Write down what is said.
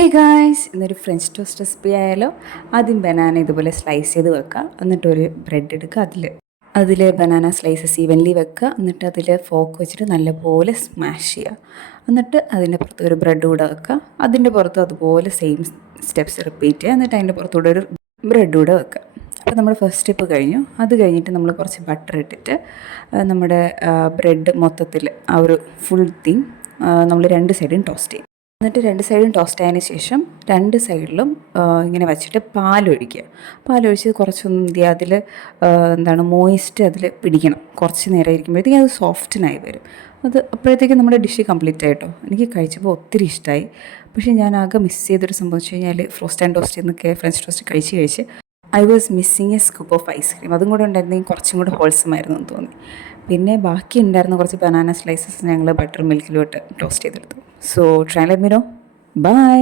Hey guys, ഇന്നൊരു French toast recipe ആയാലോ. ആദ്യം ബനാന ഇതുപോലെ സ്ലൈസ് ചെയ്ത് വെക്കുക. എന്നിട്ടൊരു ബ്രെഡ് എടുക്കുക. അതിൽ ബനാന സ്ലൈസസ് ഈവൻലി വെക്കുക. എന്നിട്ട് അതിൽ ഫോക്ക് വെച്ചിട്ട് നല്ലപോലെ സ്മാഷ് ചെയ്യുക. എന്നിട്ട് അതിൻ്റെ പുറത്ത് ഒരു ബ്രെഡ് കൂടെ വെക്കുക. അതിൻ്റെ പുറത്ത് അതുപോലെ സെയിം സ്റ്റെപ്സ് റിപ്പീറ്റ് ചെയ്യുക. എന്നിട്ട് അതിൻ്റെ പുറത്തൂടെ ഒരു ബ്രെഡ് കൂടെ വെക്കുക. അപ്പോൾ നമ്മുടെ ഫസ്റ്റ് സ്റ്റെപ്പ് കഴിഞ്ഞു. അത് കഴിഞ്ഞിട്ട് നമ്മൾ കുറച്ച് ബട്ടർ ഇട്ടിട്ട് നമ്മുടെ ബ്രെഡ് മൊത്തത്തിൽ ആ ഒരു ഫുൾ തിങ് നമ്മൾ രണ്ട് സൈഡും ടോസ്റ്റ് ചെയ്യും. എന്നിട്ട് രണ്ട് സൈഡും ടോസ്റ്റ് ആയതിന് ശേഷം രണ്ട് സൈഡിലും ഇങ്ങനെ വെച്ചിട്ട് പാലൊഴിച്ച് കുറച്ചൊന്നും എന്ത് ചെയ്യുക, അതിൽ മോയിസ്റ്റ് അതിൽ പിടിക്കണം. കുറച്ച് നേരം ഇരിക്കുമ്പോഴത്തേക്കും അത് സോഫ്റ്റനായി വരും. അപ്പോഴത്തേക്കും നമ്മുടെ ഡിഷ് കംപ്ലീറ്റ് ആയിട്ടോ. എനിക്ക് കഴിച്ചപ്പോൾ ഒത്തിരി ഇഷ്ടമായി. പക്ഷേ ഞാൻ ആകെ മിസ് ചെയ്തൊരു സംഭവം വെച്ച് കഴിഞ്ഞാൽ ഫ്രോസ്റ്റ് ആൻഡ് ടോസ്റ്റ് എന്നൊക്കെ ഫ്രഞ്ച് ടോസ്റ്റ് കഴിച്ച് I was missing A scoop of ice cream. അതും കൂടെ ഉണ്ടായിരുന്നെങ്കിൽ കുറച്ചും കൂടെ ഹോൾസം ആയിരുന്നു എന്ന് തോന്നി. പിന്നെ ബാക്കി ഉണ്ടായിരുന്ന കുറച്ച് ബനാന സ്ലൈസസ് ഞങ്ങൾ ബട്ടർ മിൽക്കിലോട്ട് ടോസ്റ്റ് ചെയ്തെടുത്തു. So try let me know. By.